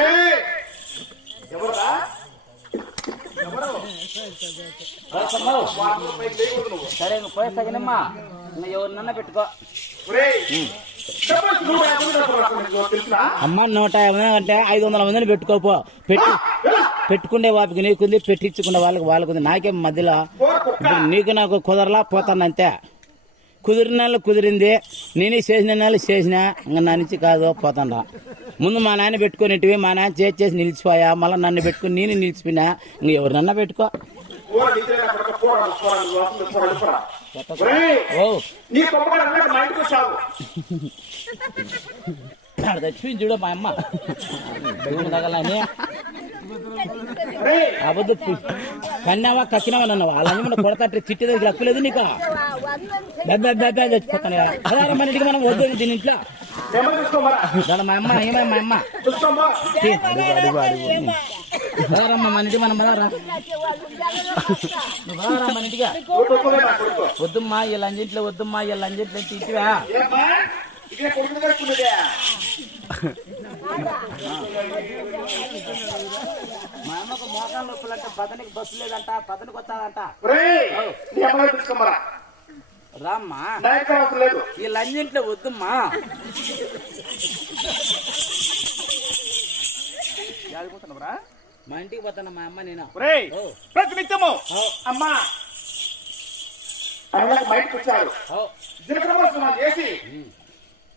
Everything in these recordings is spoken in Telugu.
ఏయ్! ఎవరురా ఎవరు పోసమ్మా. నువ్వు పోయి సగనమ్మా ఇంకా ఎవరినన్నా పెట్టుకో అమ్మ నూట యాభై అంటే ఐదు వందల మందిని పెట్టుకోపో పెట్టు పెట్టుకునే వాపికి నీకుంది పెట్టించుకునే వాళ్ళకి వాళ్ళకుంది నాకే మధ్యలో నీకు నాకు కుదరలా పోతాను అంతే కుదిరిన నెల కుదిరింది. నేనే చేసిన నెల చేసిన. ఇంకా నా నుంచి కాదు పోతాను ముందు మా నాన్న పెట్టుకునేటివి మా నాన్న చేసి చేసి నిలిచిపోయా. మళ్ళీ నన్ను పెట్టుకుని నేను నిలిచిపోయినా. ఇంక ఎవరినన్నా పెట్టుకో. చూడు మా అమ్మ. తగలని. ఒరేయ్, అబద్ధ కన్నావా కక్కినావా నన్ను వాళ్ళని మనం కొడతాంటే చిట్టి దగ్గర లక్కులేదు నీకు. బెబ్బే చచ్చిపోతాను అదే మన ఇంటికి మనం వద్దు దీని ఇంట్లో. దాని మా అమ్మ ఏమై మా అమ్మ? చూసుకోమా మన ఇంటికి మనం మన ఇంటికి. వద్దమ్మా ఈ లంజింట్లో వద్దమ్మా ఈ లంజింట్లో తిట్టివా? ఇక్కడ కొడుకు కట్టుకున్నదే మా అమ్మకు మోకాలు నొప్పులంటే పదనికి బస్సు లేదంట పదనికి వచ్చాదంట రామ్మా. వద్దమ్మా. మా ఇంటికి పోతాను మా అమ్మ నేను? ఒరేయ్ ఓ. ప్రతి నిత్యము ఓ. అమ్మా. బయటకు వచ్చారు. జీలకర్ర చేసి.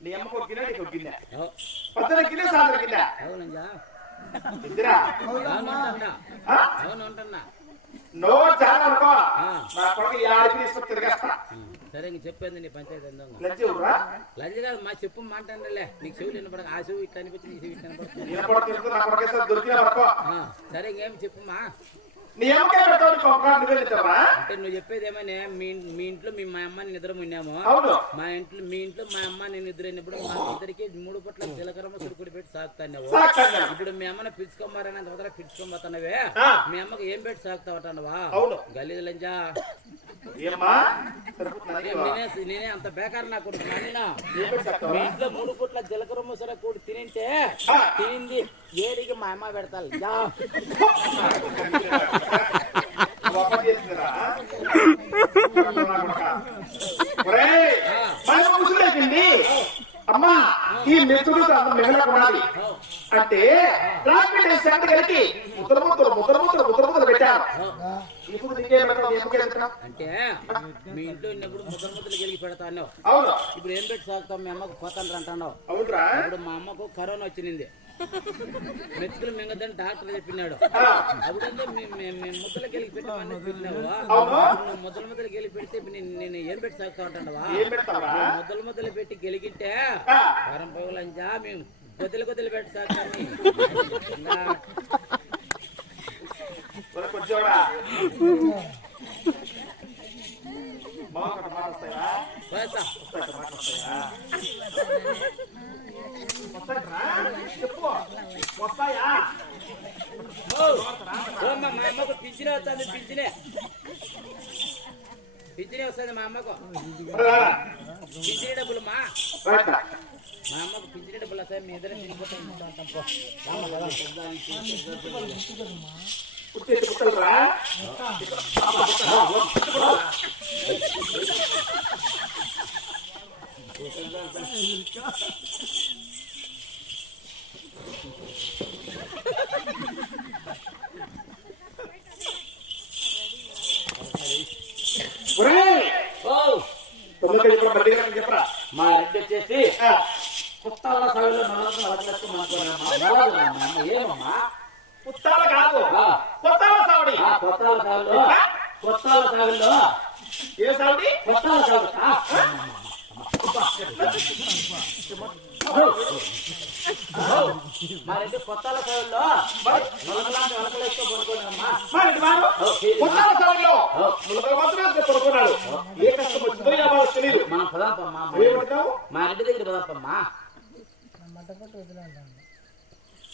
నీ అమ్మకు ఒక గిన్నె నీకు ఒక గిన్నె. ఓ పద్దెన గిన్నె సాయంత్రం గిన్నె. అవునంజా. ఇద్దరా అవును ఉంటన్నా ఆ? అవును ఉంటన్నా నో చాలా అనుకో ఆ. నా కొడుకు యాడికి తీసుకొని తిరిగేస్తా. ఉమ్. సరే ఇంక చెప్పింది నీ పంచాయతీ లంచ్ కాదు మా చెప్పు మాట్లాడలే నీకు చెవులు వినపడక ఆ చెవు ఇట్లా అనిపించింది చెవు అనుకో. ఆ, సరే ఇంకేం చెప్పుమా నీ నువ్వే తింటావా అంటే నువ్వు చెప్పేది ఏమైనా మీ మీ ఇంట్లో మీ మా అమ్మ నేను ఇద్దరం ఉన్నాము. అవును. మా ఇంట్లో మీ ఇంట్లో మా అమ్మ నేను ఇద్దరు అయినప్పుడు మా ఇద్దరికి మూడు పట్ల జీలకర్ర సురుకుడు పెట్టి సాగుతాను. ఇప్పుడు మీ అమ్మని పిలుచుకోమారని వదల పిలుచుకోబోతున్నావే. మీ అమ్మకి ఏం పెట్టి సాగుతావటండవా అవును. గలీజ్ నేనే అంత బేకారు నాకు మీ? ఇంట్లో మూడు పుట్ల జీలకర్ర ముసర కూడి తినింటే. తినింది ఏడికి మా అమ్మ పెడతాను అమ్మ ఈ మెతుడు అంటే రాత్రి శాంతి కలిగి ముద్ర ముద్ర ముద్ర పెట్టాను ఇప్పుడు నీకేం పెట్టావు ఏం పెడతా అంటే మీ ఇంట్లో ఉన్నప్పుడు ముద్ర ముద్దలు గెలిగి పెడతా అన్నావు ఇప్పుడు ఏం పెట్టి సాగుతావు? మీ అమ్మకు పోతాను అంటున్నావు. అవునరా? ఇప్పుడు మా అమ్మకు కరోనా వచ్చింది మెతుకులు మింగదని డాక్టర్ చెప్పినాడు అప్పుడంటే మేము మేము ముద్దలకి వెళ్ళి పెట్టామని. నువ్వు ముద్దల ముద్దలకి వెళ్ళి పెడితే నేను ఏం పెట్టి సాగుతా ఉంటావా ముద్దల ముద్దలు పెట్టి గెలిగింటే ఆ, వారం పగులంజా మేము కొద్దిలు కొద్దిలు పెట్టి సాగుతాము ఒరే చెప్పు వస్తాయా? మా అమ్మకు పింఛనే వస్తుంది పింఛనే పింఛనే వస్తుంది మా అమ్మకు పింఛనే డబ్బులు మా మా అమ్మకు పింఛనే డబ్బులు వస్తాయి మీ ఇద్దరు తిరిగిపోతాం చెప్పరా, మా అడ్డ చేసి కుత్తాల నలభై నలభై మనకు ఏమమ్మా పుట్టాల కాదు. కొత్తాల సాగులో కొత్తాల సాగులో. ఏ సావడి కొత్తాల సాగు. మా రెడ్డి కొత్తాల సాగులో? నలకలాంటి వలకలేస్తూ పడుకోలేదమ్మా మరి ఇది వాడు కొత్తాల సావడిలో ములకల మాత్రమే పడుకున్నాడు. ఏ కష్టం వచ్చిందో ఏమో తెలియదు మనం పదాపమ్మా ఏమంటావు? మా రెడ్డి దగ్గర పదాపమ్మా ఇట్లా?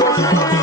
ఆ రెడ్డి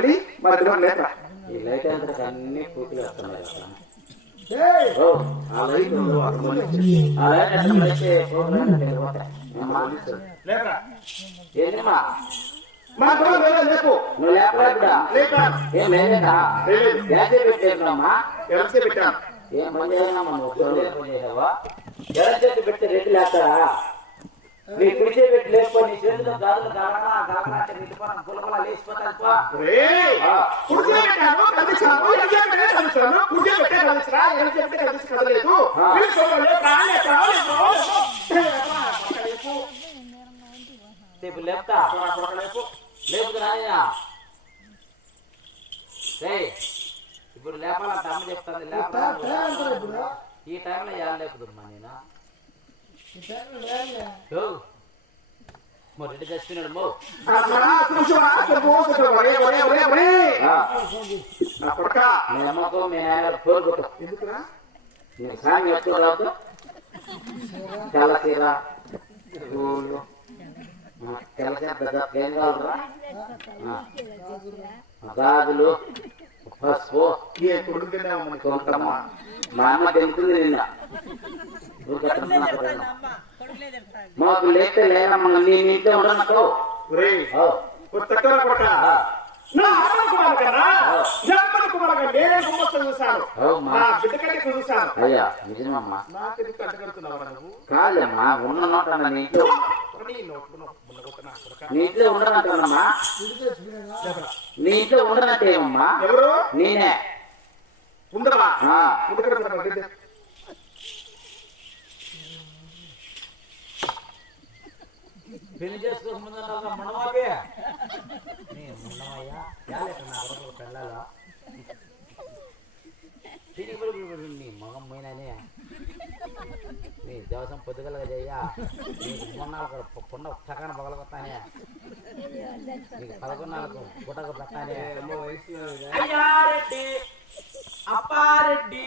వెళ్ళి మరి లేక ఈ లైట్ అంతా అన్ని వస్తున్నాయి ఆ లైట్. ఆ లైట్ ఏంటమ్మా? మా లేపు నువ్వు ఏం లేదు. ఎలసి పెట్టాను. పెట్టి రెడ్డి లేస్తారా నీ పిలిచే పెట్టి లేకపోయి నీ చేతిలో గాజులు కాలనా కాలనా అంటే నిండిపోయిన పులకలా లేచిపోతాను పో. ఒరేయ్, ఆ. కుర్చీ పెట్టాను కదిలించాను ఎలసి పెట్టే కదిలించాను కుర్చీ పెట్టే కదిలించరా ఎలసి పెట్టే కదిలించి కదలేదు ఆ. వీళ్ళు చూడండి, లేక, లేక, లేక, లేక. ఇప్పుడు లేపుతా లేపు ఇప్పుడు లేపాలంటే అమ్మ చెప్తాను. ఈ టైంలో ఎలా నేను ఈ చచ్చిపోయినాడు మో ఆ, మీ అమ్మకు మీ నాయన నేను సాంగ్ ఎక్కువ తెల్ల చీర తెల్ల చీర పెద్ద ఏం కావాలరా గాజులు పసుపు మా అమ్మ తెలుస్తుంది నిన్న మాకు లేస్తే లేనమ్మ నీ ఒరేయ్, ఓ తక్కువ కొట్టా. నా ఆడల కుమారు కదా జన్మల కుమారు కదా నేనే. గుమ్మస్తం చూశాను అవునా? నా బిడ్డ కంటే ఎక్కువ చూశాను అయ్యా నిజమమ్మా నాకెందుకు అడ్డగడుతున్నావా నువ్వు కాదమ్మా ఉన్ననోట నీ ఇంట్లో నీ నోట్లు నొప్పి ఉండగొట్టనా కొడుకా? నీ ఇంట్లో ఉండనంటానమ్మా ఇది తెచ్చుకునేదా? నీ ఇంట్లో ఉండనంటేమమ్మా ఎవరు నేనే ఉండవా ఆ, ఉండగడుతున్నా పెళ్ళి పెళ్ళాలా తిరిగి నీ మగం పోయినానే. నీ దేవసం పొద్దుగలగా చెయ్యా. నీకు మొన్నాళ్ళకు పుండ చకాన పగలగొత్తానే నీకు గుట్టకు పెట్టానే. అయ్యారెడ్డి అప్పారెడ్డి.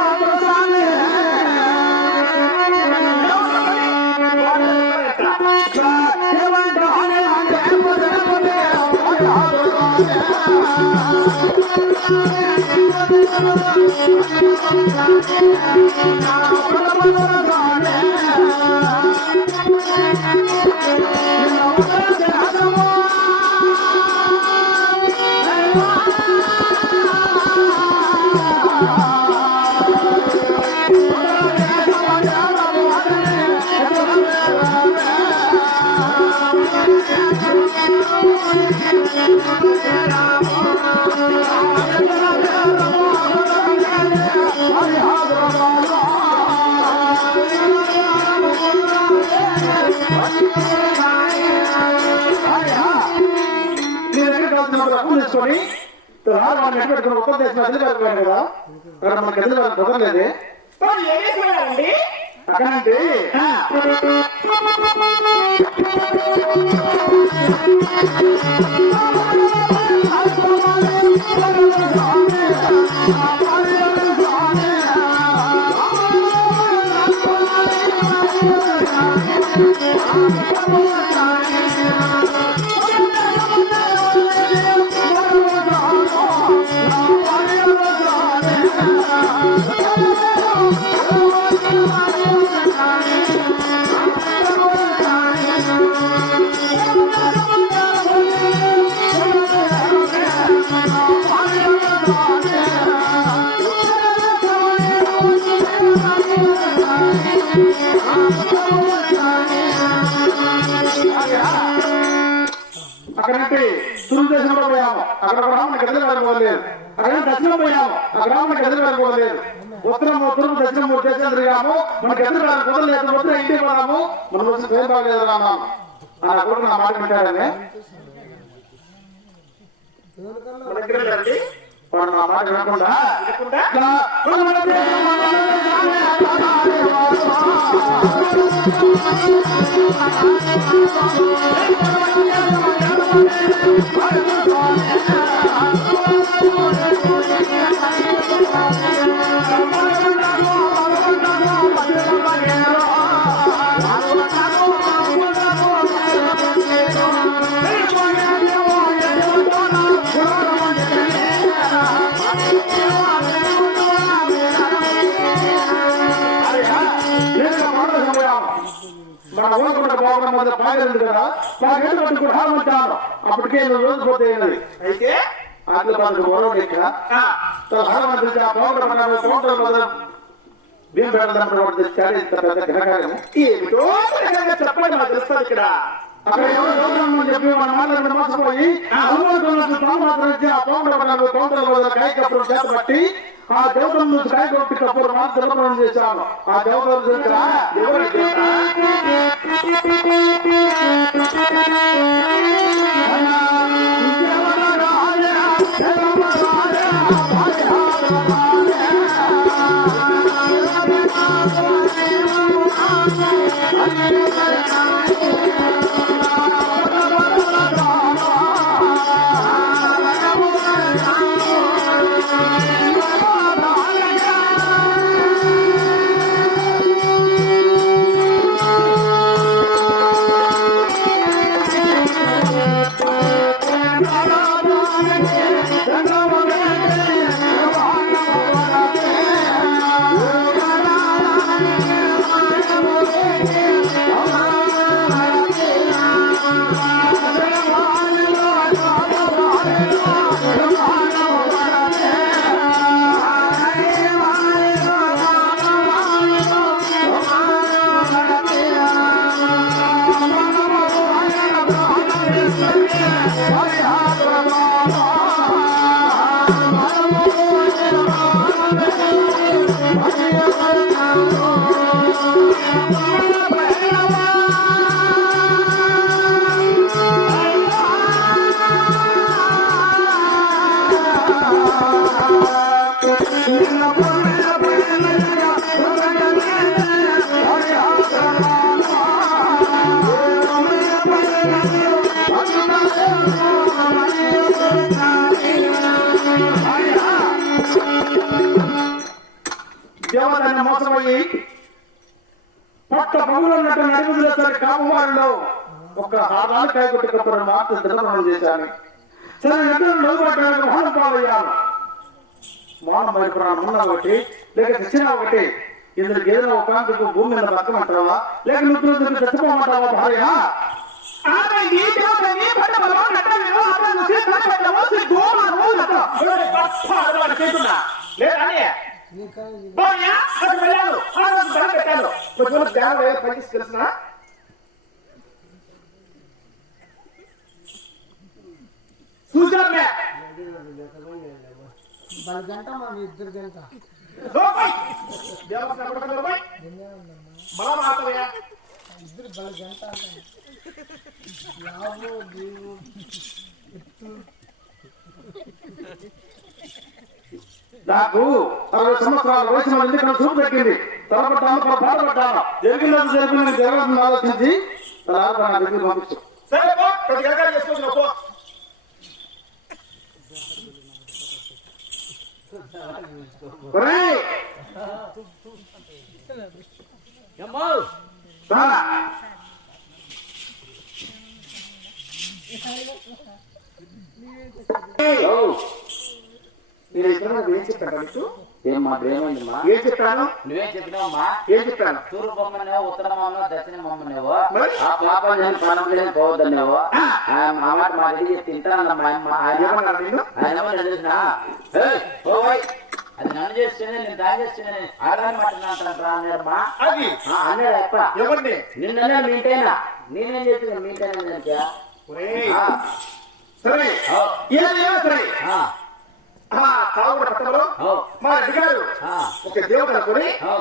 ఆ పెట్టుకుని ఉత్తరదేశం ఎదురుగారు కదా అక్కడ మనకి ఎదురు కుదరలేదే మరి ఏం చేసుకున్నారండి అక్కడంటే అక్కడంటే తూర్పు దేశంలో పోయాము. అక్కడ కూడా మనకి ఎదురు వెళ్ళకపోలేదు అక్కడ దక్షిణం పోయాము. అక్కడ మనకి ఎదురు వెళ్ళకపోలేదు ఉత్తరం తూర్పు దక్షిణం మూడు దేశాలు తిరిగాము. మనకి ఎదురు కుదరలేదు. ఉత్తరం ఇంటికి పోదాము మన వచ్చి పేరు బాగలేదు రామాము నా కొడుకు నా మాట వింటాడని. వాడు నా మాట వినకుండా మన ఊరుకుంటే పోవడం మొదలు బాగలేదు కదా నాకేళ్ళు పట్టుకుని పోతే అయినది అయితే ఆటలు బాధకు గొడవ ఇక్కడ ఆ, పౌడర్ మన మొదలు భీమ్ పెట్టడం చాడీ పెద్ద ఘనకార్యం. ఏమిటో చెప్పండి నాకు తెలుస్తుంది ఇక్కడ. అక్కడ ఎవరో అని చెప్పి మన మాట్లాడిన మోసపోయి అనుమతులకు తామాత్రం ఇచ్చి ఆ పౌండర్ మనకు పౌండర్ మొదలు కాయ కప్పుడు చేత పట్టి ఆ దేవతల నుంచి కాయ కొట్టి కప్పుడు మాత్రం తిరుమలం చేశాను ఆ. దేవతలు చూసిరా ఎవరు దేవతని కామవారిలో ఒక ఆదాలు కాయకొట్టుకప్పుడు మాత్రం తిరుమలం చేశాను సరే నటులు లోపడ్డానికి మౌనం పాలయ్యాను మౌనం భయపడాను ఉన్న ఒకటి లేక తెచ్చిన ఒకటి. ఇందుకు ఏదైనా ఒక కాంతికి భూమి మీద బతకమంటావా లేక నువ్వు చచ్చిపోమంటావా భార్య? ఆమె ఈ దేవతని పట్టణంలో నట్టలను అతను సిద్ధ పెట్టము సిద్ధోమాను నట. ఎవరి గొప్ప ఆడవాడు చేతున్నా. లేదని నీ కళ్ళు నీ పోయా అక్కడ వెళ్ళాను ఆ రోజు దండం పెట్టాను కొంచెం జ్ఞానం వేరే పనిచేసి తెలిసిన చూసామే బలి గంట మన ఇద్దరు గంట ఇద్దరు బలి గంట లావు నీవు ఎత్తు నాకు అరవై సంవత్సరాల వయసు మంది ఇక్కడ చూపు పెట్టింది. తలపడ్డాను తల బాధపడ్డాను జరిగినది జరిగినది జరగదని ఆలోచించి తన ఆత్మ నా దగ్గరికి పంపించు. సరే పో ప్రతి గంట చేసుకొచ్చిన పో ఒరేయ్, ఏమ్మో రా. ఏయ్, ఓ, నేను ఇతరులకు ఏం చెప్పాను నీకు ఏమ్మా ఏమైందమ్మా ఏం చెప్పాను? నువ్వేం చెప్పినావమ్మా? ఏం చెప్పాను? తూర్పు బొమ్మనేవో ఉత్తర బొమ్మనో దక్షిణ బొమ్మనేవో మరి? ఆ పాపం నేను ప్రాణం లేని పోవద్దనేవో మా మాట మా రెడీ తింటానన్న మా అమ్మ ఆయన ఆయన అది నన్ను చేస్తేనే నేను దాని చేస్తేనే. ఆడదాని మాట అన్నారమ్మా అది? అన్నాడు అప్ప ఎవరిని? నిన్న మీ ఇంటైనా? నేనేం చేసిన మీ ఇంటైనా దానికా? ఒరేయ్, ఆ, సరే. ఓ, ఏదైనా సరే? ఆ, ఆ కావుడ పట్టణంలో ఓ, మా అధికారు ఆ, ఒక దేవత కొని ఓ,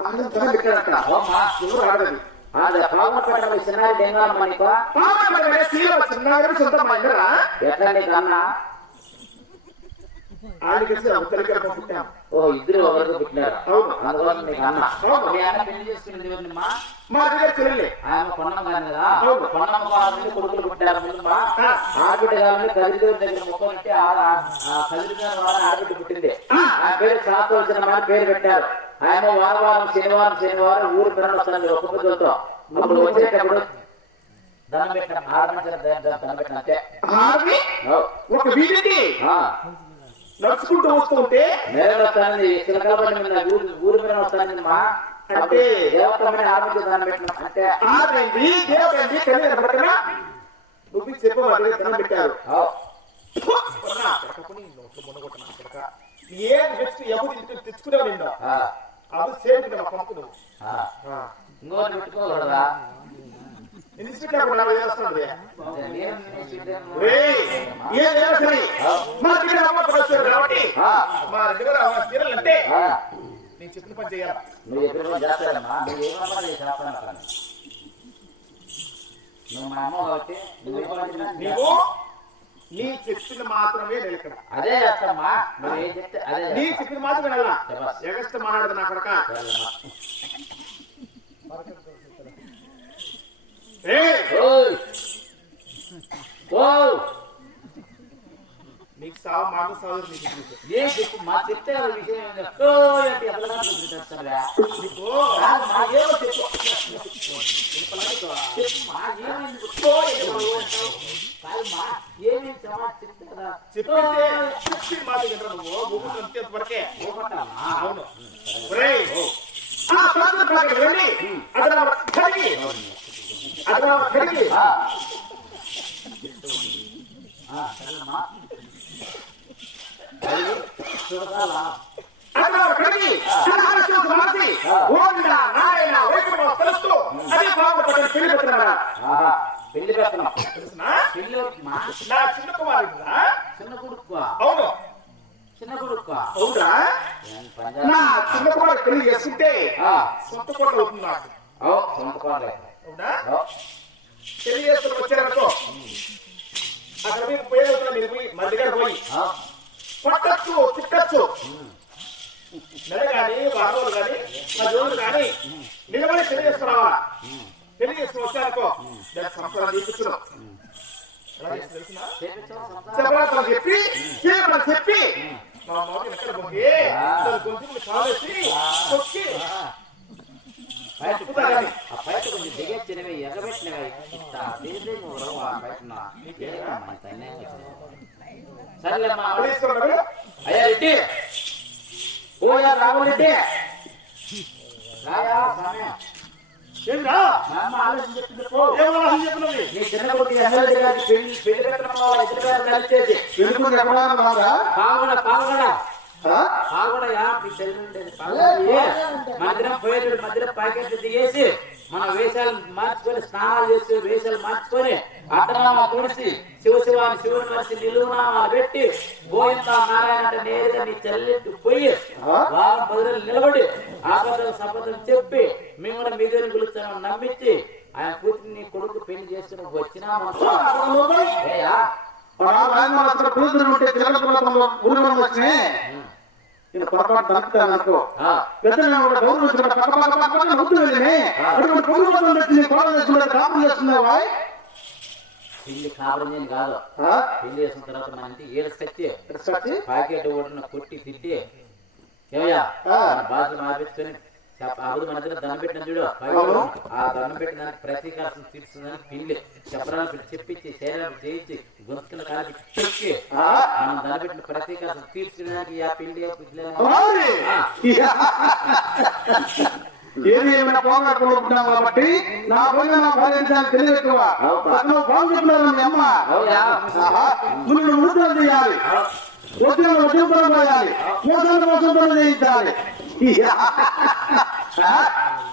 ఆనందం ధనం పెట్టాడు అక్కడ ఓమ్మా. ఎవరు ఆడది? అది పాపపడ్డ సినారి డెంగాలు మనకు పాపమైన శీల చిన్నగారు సొంతమైనరా ఎట్లా నీకు అన్నా ఆయన కలిసి ఉత్తరికర పుట్టాం. ఓ ఇద్దరు ఒకరికి పుట్టినారు? అవును. అందువల్ల నీకు అన్న. అవును. మీ అన్న పెళ్ళి చేసుకునేది ఎవరినమ్మా మా? దగ్గర చెల్లెలే. ఆయన కొండమ్మ గారు కదా? అవును. కొండమ్మ గారి నుండి కొడుకులు పుట్టారు ముందుమా. ఆడబిడ్డ గారిని కదిరిదేవి దగ్గర ఆడబిడ్డ పుట్టింది. ఆ. పేరు శాస్త్రోచన అని పేరు పెట్టారు. ఆయన వారం వారం శనివారం శనివారం ఊరు పిల్లలు వస్తుంది ఒక్క పొద్దులతో అప్పుడు వచ్చేటప్పుడు దండం అంతే. ఆమె? ఓ. ఒక వీధిని ఆ. నడుచుకుంటూ వస్తుంటే నేను మీద ఊరు ఊరు మీద వస్తానండి మా. అంటే దేవతమైన ఆరోగ్య దాన్ని పెట్టిన అంటే దేవతంది పక్కన నువ్వు పెట్టారు. ఏం ఎవరు తెచ్చుకునేవాడు ఆ, అది నా పంపు నువ్వు. ఇంకోటి పెట్టుకోకూడదా ఇన్స్టిట్యూట్ కూడా చేస్తుంది నేను నేను ఒరేయ్, ఏదైనా సరే మా దగ్గర అమ్మకం వచ్చారు కాబట్టి ఆ, మా దగ్గర తీరాలంటే ఆ. నేను చెప్పిన పని చేయాలి? నువ్వు ఎప్పుడు చేస్తాడమ్మా నువ్వు ఏమన్నా నేను చేస్తాను అక్కడ నువ్వు మా అమ్మ కాబట్టి నువ్వు ఏ నేను నీ చెప్పిన మాత్రమే నిలకడ అదే చేస్తామ్మా నువ్వు ఏం చెప్తే అదే నీ. చెప్పిన మాత్రమే శభాష్. ఎగస్ట మాట్లాడదు నా కొడక? మీకు ఏయ్, సావు మాకు సావు నీకు చెప్పు మా చెప్తే కదా విషయం ఏందో. మా ఏమో చెప్పు. మా ఏమైంది మాట నువ్వు అంతే వరకే అవును అక్కడ పెళ్ళి ఆహా, పెళ్ళి నా చిన్న కుమారుడురా చిన్న కొడుకు అవును. చిన్న కొడుకు అవునా? ఏం నా పంజాబ్ చిన్న కుమారుడు పెళ్ళి చేసుకుంటే ఆ, సొంత కోడలే. పెళ్ళి చేసుకుని వచ్చారనుకో అక్కడ మీకు పోయే వస్తున్నా మీరు పోయి మన దగ్గర పోయి పట్టచ్చు తిట్టచ్చు. నెల కానీ వారం రోజులు కానీ పది రోజులు కానీ నిలబడి పెళ్ళి చేసుకుని వచ్చారనుకో దాని? చెప్పడం చెప్పి చేయడం చెప్పి మా ఎక్కడ పోయి గొంతుకు తొక్కి బయట చెప్పుతారని. ఆ బయట కొంచెం దిగెచ్చినవి ఎగబెట్టినవి ఇంత తీసి అయ్యా రెడ్డి ఓయా రామరెడ్డి రాయా సమయం పెళ్ళి పెళ్ళి పెట్టడం వల్ల ఇద్దరు పేరు పెళ్ళి ఎందుకు రాదా పాల్గొన పాల్గొన మీ మధ్యలో పోయేటప్పుడు మధ్యలో ప్యాకెట్లు దిగేసి మన వేషాలు మార్చుకొని స్నానాలు చేసి వేషాలు మార్చుకొని అడ్డనామా తుడిసి శివ శివ అని శివుని కలిసి నిలువునామాలు పెట్టి గోవింద నారాయణ అంటే నేరుగా నీ చెల్లెట్టు పోయి వారం పది రోజులు నిలబడి ఆపదలు సపదలు చెప్పి మిమ్మల్ని మీదని పిలుస్తాను నమ్మించి ఆయన కూతురు నీ కొడుకు పెళ్ళి చేసుకుని వచ్చినా మన చేస్తున్నావా కాదు? పెళ్ళి చేసిన తర్వాత మన ప్యాకెట్ ఓడిన కొట్టి తిట్టి ఏమయ్యా? మన బాధలు అప్పుడు మన దగ్గర దండం పెట్టిన చూడు ఆ దండం పెట్టిన దానికి ప్రతీకారం తీర్చుందని పిల్లి చెప్పరాలు చెప్పించి శరీరం చేయించి గొంతుకుల కాలికి చెక్కి? మనం దండం పెట్టిన ప్రతీకారం తీర్చడానికి ఆ పిల్లి. ఏది ఏమైనా పోగొట్టుకుంటున్నాం కాబట్టి నా పైన నా భరించాలని తెలియదు ఎక్కువ నువ్వు బాగుంటున్నావు మీ అమ్మ నువ్వు చేయాలి వచ్చిన మోసాలు చేయించాలి ఆ?